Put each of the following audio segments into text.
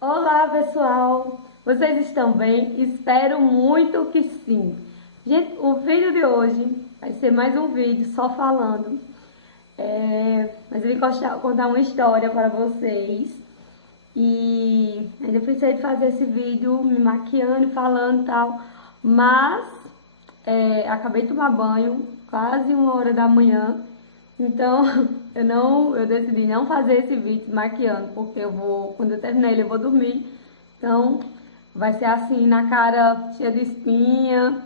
Olá, pessoal! Vocês estão bem? Espero muito que sim. Gente, o vídeo de hoje vai ser mais um vídeo só falando. Mas eu vim contar uma história para vocês. E ainda precisei de fazer esse vídeo me maquiando e falando e tal. Mas acabei de tomar banho, quase 1 hora da manhã. Então eu decidi não fazer esse vídeo maquiando, porque quando eu terminar ele eu vou dormir. Então vai ser assim, na cara cheia de espinha,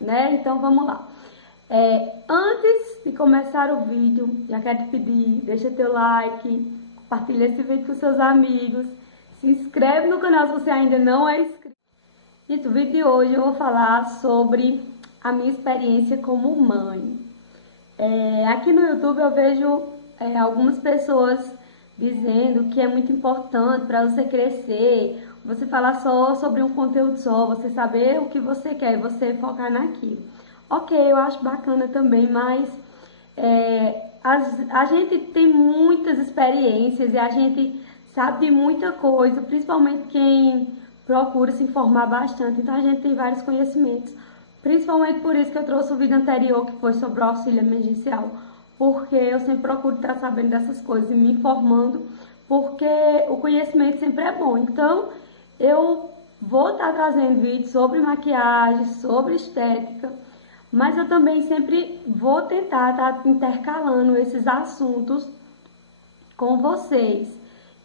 né? Então vamos lá. Antes de começar o vídeo, já quero te pedir, deixa teu like, compartilha esse vídeo com seus amigos, se inscreve no canal se você ainda não é inscrito. E no vídeo de hoje eu vou falar sobre a minha experiência como mãe. Aqui no YouTube eu vejo algumas pessoas dizendo que é muito importante para você crescer, você falar só sobre um conteúdo só, você saber o que você quer e você focar naquilo. Ok, eu acho bacana também, mas a gente tem muitas experiências e a gente sabe de muita coisa, principalmente quem procura se informar bastante, então a gente tem vários conhecimentos. Principalmente por isso que eu trouxe o vídeo anterior, que foi sobre o auxílio emergencial, porque eu sempre procuro estar sabendo dessas coisas e me informando, porque o conhecimento sempre é bom. Então, eu vou estar trazendo vídeos sobre maquiagem, sobre estética, mas eu também sempre vou tentar estar intercalando esses assuntos com vocês.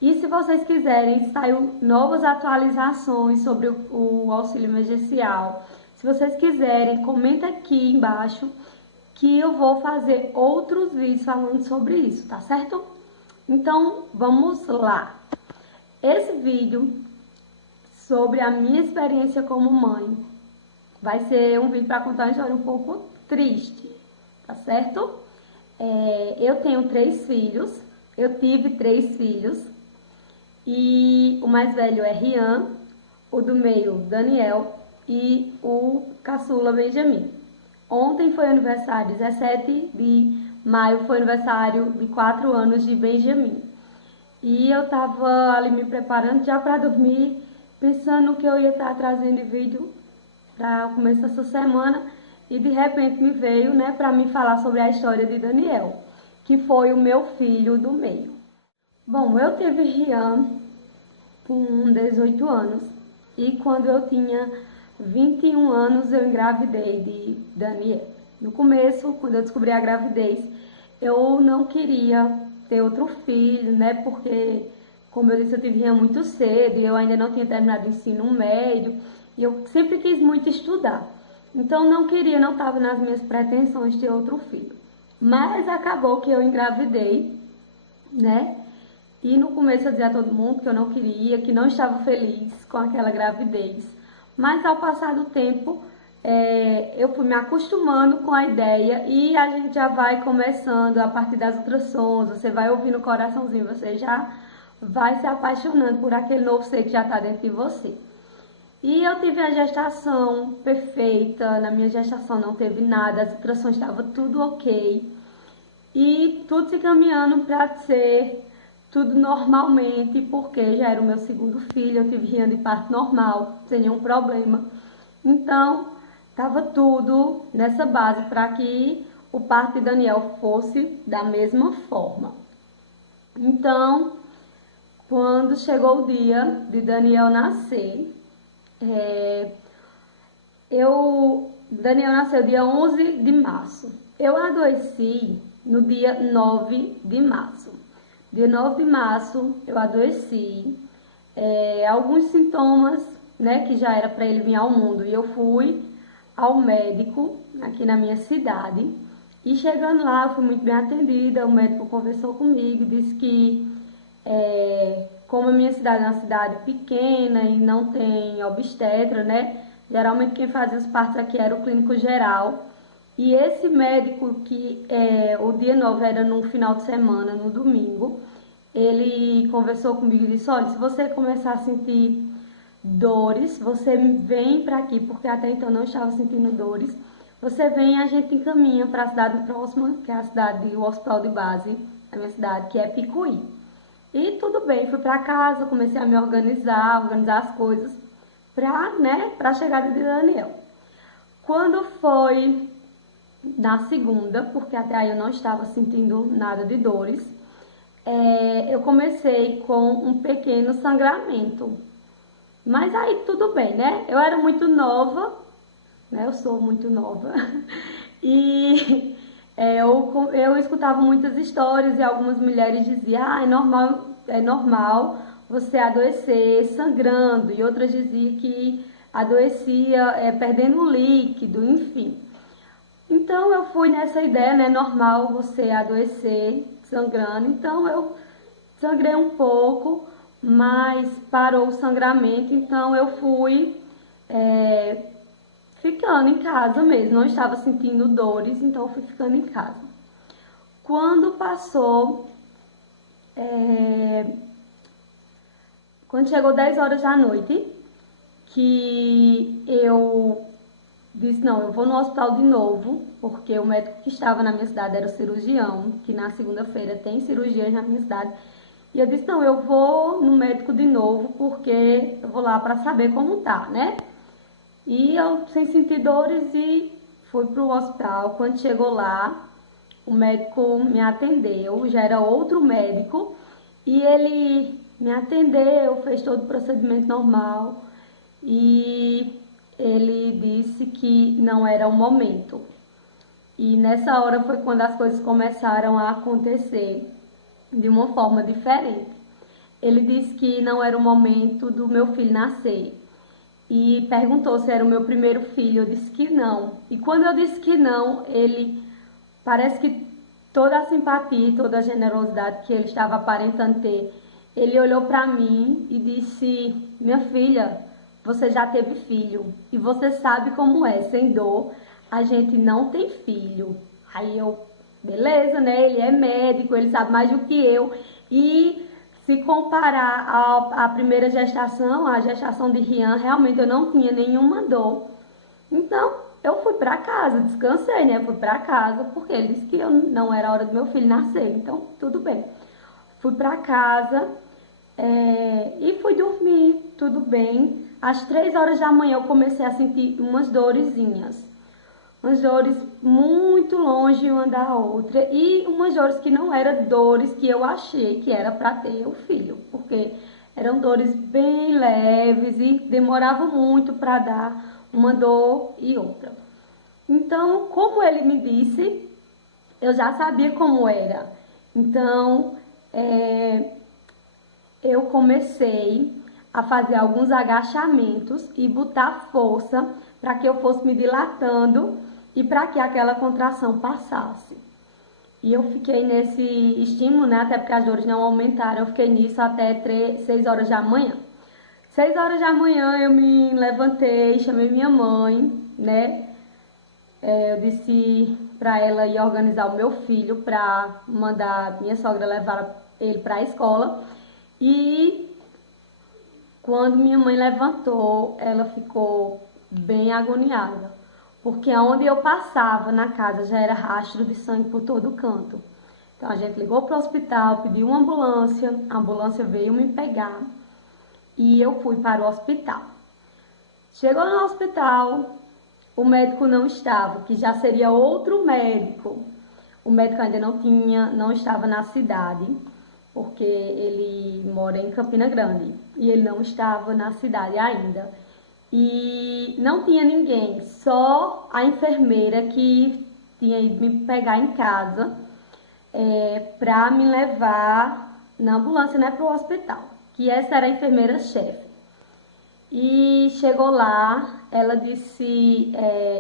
E se vocês quiserem, saiu novas atualizações sobre o auxílio emergencial. Se vocês quiserem, comenta aqui embaixo que eu vou fazer outros vídeos falando sobre isso, tá certo? Então, vamos lá. Esse vídeo sobre a minha experiência como mãe vai ser um vídeo para contar uma história um pouco triste, tá certo? Eu tenho 3 filhos, eu tive 3 filhos, e o mais velho é Rian, o do meio Daniel e o caçula Benjamin. Ontem foi aniversário, 17 de maio foi aniversário de 4 anos de Benjamin. E eu tava ali me preparando já para dormir, pensando que eu ia estar trazendo vídeo para o começo dessa semana, e de repente me veio, né, para me falar sobre a história de Daniel, que foi o meu filho do meio. Bom, eu tive Rian com 18 anos e quando eu tinha 21 anos eu engravidei de Daniel. No começo, quando eu descobri a gravidez, eu não queria ter outro filho, né? Porque, como eu disse, eu tive Rian muito cedo e eu ainda não tinha terminado o ensino médio e eu sempre quis muito estudar. Então não queria, não estava nas minhas pretensões ter outro filho. Mas acabou que eu engravidei, né? E no começo eu dizia a todo mundo que eu não queria, que não estava feliz com aquela gravidez. Mas ao passar do tempo, eu fui me acostumando com a ideia e a gente já vai começando a partir das ultrassons, você vai ouvindo o coraçãozinho, você já vai se apaixonando por aquele novo ser que já está dentro de você. E eu tive a gestação perfeita, na minha gestação não teve nada, as ultrassons estavam tudo ok. E tudo se caminhando para ser tudo normalmente, porque já era o meu segundo filho, eu tive Rian de parto normal, sem nenhum problema. Então, estava tudo nessa base para que o parto de Daniel fosse da mesma forma. Então, quando chegou o dia de Daniel nascer, Daniel nasceu dia 11 de março. Eu adoeci no dia 9 de março. Dia 9 de março eu adoeci, alguns sintomas, né, que já era para ele vir ao mundo. E eu fui ao médico aqui na minha cidade. E chegando lá, eu fui muito bem atendida. O médico conversou comigo, disse que como a minha cidade é uma cidade pequena e não tem obstetra, né? Geralmente quem fazia os partos aqui era o clínico geral. E esse médico, que o dia 9 era no final de semana, no domingo, ele conversou comigo e disse: olha, se você começar a sentir dores, você vem para aqui, porque até então não estava sentindo dores. Você vem e a gente encaminha para a cidade próxima, que é a cidade, o hospital de base da minha cidade, que é Picuí. E tudo bem, fui pra casa, comecei a me organizar as coisas pra chegada de Daniel. Quando foi na segunda, porque até aí eu não estava sentindo nada de dores, eu comecei com um pequeno sangramento. Mas aí tudo bem, né? Eu era muito nova, né? Eu sou muito nova. E eu escutava muitas histórias e algumas mulheres diziam, é normal você adoecer sangrando. E outras diziam que adoecia perdendo líquido, enfim. Então eu fui nessa ideia, né? Normal você adoecer sangrando. Então eu sangrei um pouco, mas parou o sangramento. Então eu fui ficando em casa mesmo. Não estava sentindo dores, então eu fui ficando em casa. Quando passou, quando chegou 10 horas da noite, que eu disse, não, eu vou no hospital de novo, porque o médico que estava na minha cidade era o cirurgião, que na segunda-feira tem cirurgias na minha cidade. E eu disse, não, eu vou no médico de novo, porque eu vou lá para saber como tá, né? E eu, sem sentir dores, e fui pro hospital. Quando chegou lá, o médico me atendeu, já era outro médico, e ele me atendeu, fez todo o procedimento normal, e ele disse que não era o momento. E nessa hora foi quando as coisas começaram a acontecer de uma forma diferente. Ele disse que não era o momento do meu filho nascer e perguntou se era o meu primeiro filho. Eu disse que não. E quando eu disse que não, ele, parece que toda a simpatia, toda a generosidade que ele estava aparentando ter, ele olhou para mim e disse, minha filha, você já teve filho e você sabe como é, sem dor a gente não tem filho. Aí eu, beleza, né? Ele é médico, ele sabe mais do que eu. E se comparar à primeira gestação, a gestação de Rian, realmente eu não tinha nenhuma dor. Então eu fui para casa, descansei, né? Fui para casa porque ele disse que não era hora do meu filho nascer. Então tudo bem. Fui para casa e fui dormir, tudo bem. Às 3 horas da manhã eu comecei a sentir umas dorezinhas. Umas dores muito longe uma da outra. E umas dores que não eram dores que eu achei que era para ter o filho. Porque eram dores bem leves e demoravam muito para dar uma dor e outra. Então, como ele me disse, eu já sabia como era. Então, eu comecei a fazer alguns agachamentos e botar força para que eu fosse me dilatando e para que aquela contração passasse. E eu fiquei nesse estímulo, né, até porque as dores não aumentaram, eu fiquei nisso até 6 horas da manhã. 6 horas da manhã eu me levantei, chamei minha mãe, né, eu disse para ela ir organizar o meu filho para mandar minha sogra levar ele para a escola. E quando minha mãe levantou, ela ficou bem agoniada, porque aonde eu passava na casa já era rastro de sangue por todo canto. Então a gente ligou para o hospital, pediu uma ambulância, a ambulância veio me pegar e eu fui para o hospital. Chegou no hospital, o médico não estava, que já seria outro médico. O médico ainda não estava na cidade, porque ele mora em Campina Grande e ele não estava na cidade ainda. E não tinha ninguém, só a enfermeira que tinha ido me pegar em casa para me levar na ambulância, né, para o hospital, que essa era a enfermeira-chefe. E chegou lá, ela disse,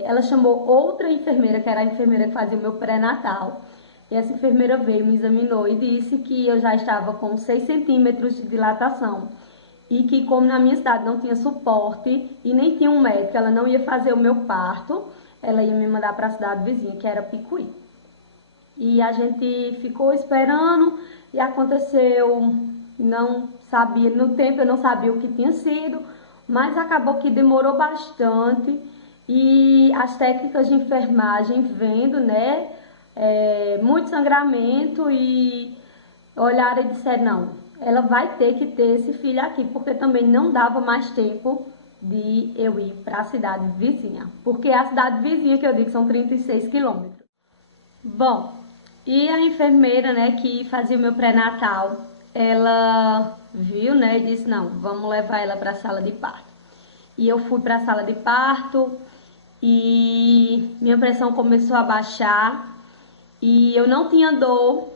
ela chamou outra enfermeira, que era a enfermeira que fazia o meu pré-natal. E essa enfermeira veio, me examinou e disse que eu já estava com 6 centímetros de dilatação. E que como na minha cidade não tinha suporte e nem tinha um médico, ela não ia fazer o meu parto, ela ia me mandar para a cidade vizinha, que era Picuí. E a gente ficou esperando e aconteceu, não sabia, no tempo eu não sabia o que tinha sido, mas acabou que demorou bastante e as técnicas de enfermagem vendo, né, muito sangramento e olharam e disseram, não, ela vai ter que ter esse filho aqui, porque também não dava mais tempo de eu ir para a cidade vizinha, porque a cidade vizinha que eu digo são 36 quilômetros. Bom, e a enfermeira, né, que fazia o meu pré-natal, ela viu, né, e disse, não, vamos levar ela para a sala de parto. E eu fui para a sala de parto e minha pressão começou a baixar e eu não tinha dor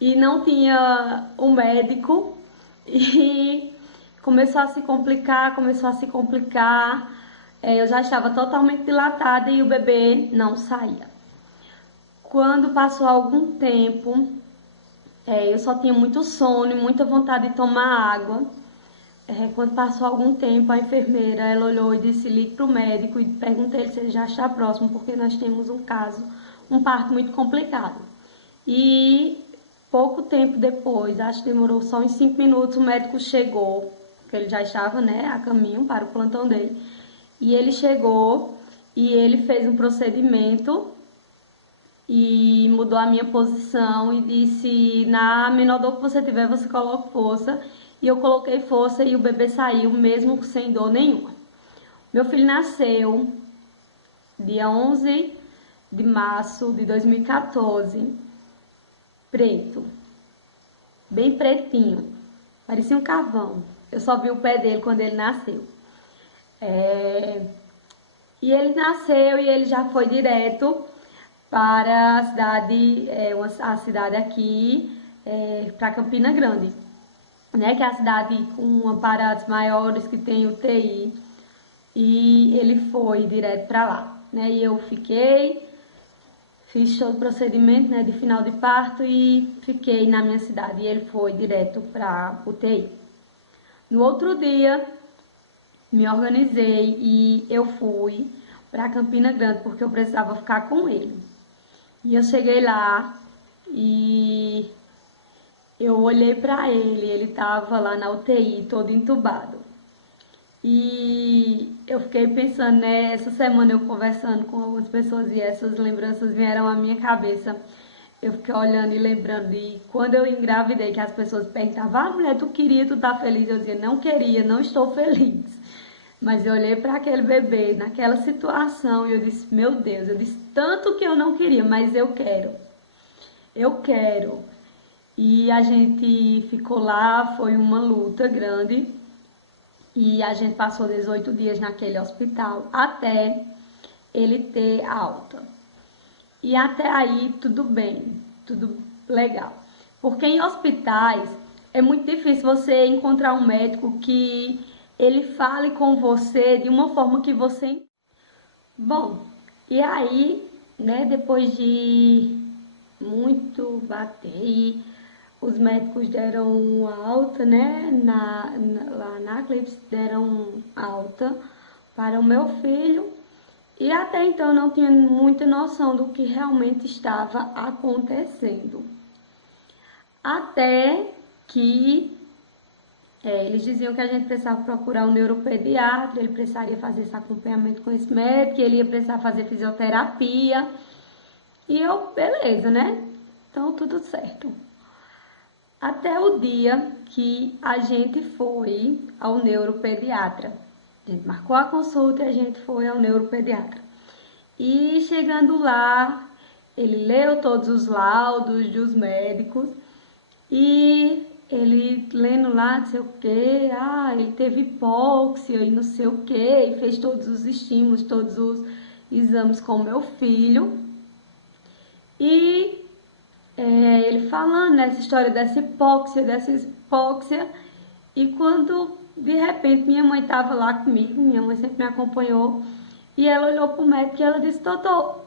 e não tinha um médico e começou a se complicar, eu já estava totalmente dilatada e o bebê não saía. Quando passou algum tempo, eu só tinha muito sono e muita vontade de tomar água. Quando passou algum tempo, a enfermeira, ela olhou e disse, ligue para o médico e perguntei se ele já está próximo, porque nós temos um parto muito complicado. E pouco tempo depois, acho que demorou só uns 5 minutos, o médico chegou, porque ele já estava, né, a caminho para o plantão dele. E ele chegou e ele fez um procedimento e mudou a minha posição e disse, na menor dor que você tiver, você coloca força. E eu coloquei força e o bebê saiu mesmo sem dor nenhuma. Meu filho nasceu dia 11 de março de 2014, preto, bem pretinho, parecia um carvão. Eu só vi o pé dele quando ele nasceu. E ele nasceu e ele já foi direto para a cidade, a cidade aqui, para Campina Grande, né, que é a cidade com aparatos maiores que tem UTI, e ele foi direto para lá, né, e eu fiz todo o procedimento, né, de final de parto e fiquei na minha cidade, e ele foi direto para UTI. No outro dia, me organizei e eu fui para Campina Grande, porque eu precisava ficar com ele. E eu cheguei lá e eu olhei pra ele tava lá na UTI, todo entubado. E eu fiquei pensando, né, essa semana eu conversando com algumas pessoas e essas lembranças vieram à minha cabeça. Eu fiquei olhando e lembrando de quando eu engravidei, que as pessoas perguntavam, mulher, tu queria, tu tá feliz? Eu dizia, não queria, não estou feliz. Mas eu olhei para aquele bebê, naquela situação, e eu disse, meu Deus, eu disse tanto que eu não queria, mas eu quero. Eu quero. E a gente ficou lá, foi uma luta grande. E a gente passou 18 dias naquele hospital até ele ter alta. E até aí tudo bem, tudo legal. Porque em hospitais é muito difícil você encontrar um médico que ele fale com você de uma forma que você... Bom, e aí, né, depois de muito bater, os médicos deram alta, né, lá na Eclipse deram alta para o meu filho. E até então eu não tinha muita noção do que realmente estava acontecendo. Até que eles diziam que a gente precisava procurar um neuropediatra, ele precisaria fazer esse acompanhamento com esse médico, ele ia precisar fazer fisioterapia. E eu, beleza, né? Então, tudo certo. Até o dia que a gente foi ao neuropediatra. A gente marcou a consulta e a gente foi ao neuropediatra. E chegando lá, ele leu todos os laudos dos médicos e ele lendo lá, não sei o que, ele teve hipóxia e não sei o que, e fez todos os estímulos, todos os exames com o meu filho. E ele falando nessa história dessa hipóxia, e quando de repente minha mãe estava lá comigo, minha mãe sempre me acompanhou, e ela olhou para o médico e ela disse, doutor,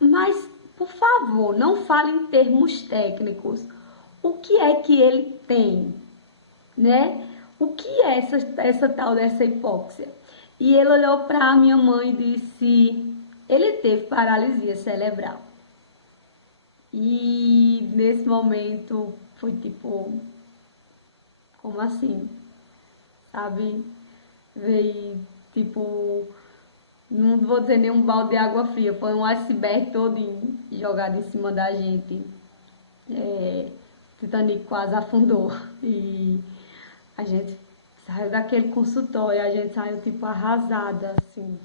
mas por favor, não fale em termos técnicos. O que é que ele tem, né? O que é essa tal dessa hipóxia? E ele olhou para minha mãe e disse, ele teve paralisia cerebral. E nesse momento foi tipo, como assim? Sabe? Veio tipo, não vou dizer nem um balde de água fria, foi um iceberg todo jogado em cima da gente. Titanic quase afundou. E a gente saiu daquele consultório, a gente saiu tipo arrasada, assim,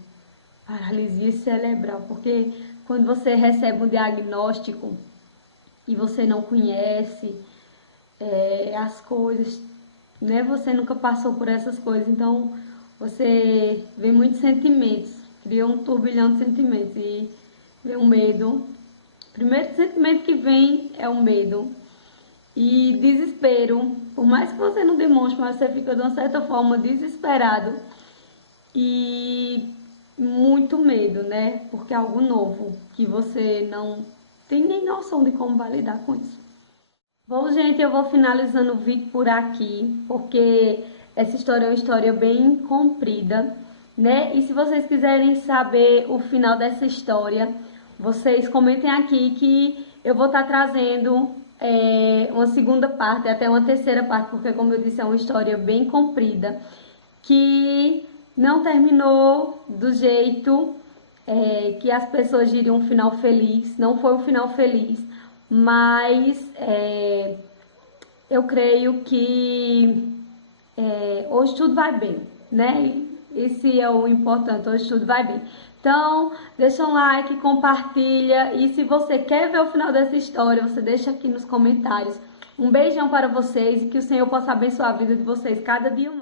paralisia cerebral, porque quando você recebe um diagnóstico e você não conhece as coisas, né? Você nunca passou por essas coisas, então você vê muitos sentimentos, cria um turbilhão de sentimentos e vem o medo. O primeiro sentimento que vem é o medo e desespero. Por mais que você não demonstre, mas você fica de uma certa forma desesperado e muito medo, né? Porque é algo novo que você não tem nem noção de como vai lidar com isso. Bom, gente, eu vou finalizando o vídeo por aqui, porque essa história é uma história bem comprida, né? E se vocês quiserem saber o final dessa história, vocês comentem aqui que eu vou estar trazendo uma segunda parte, até uma terceira parte, porque como eu disse, é uma história bem comprida, que não terminou do jeito que as pessoas diriam um final feliz, não foi um final feliz, mas eu creio que hoje tudo vai bem, né? Esse é o importante, hoje tudo vai bem. Então, deixa um like, compartilha e se você quer ver o final dessa história, você deixa aqui nos comentários. Um beijão para vocês e que o Senhor possa abençoar a vida de vocês cada dia mais.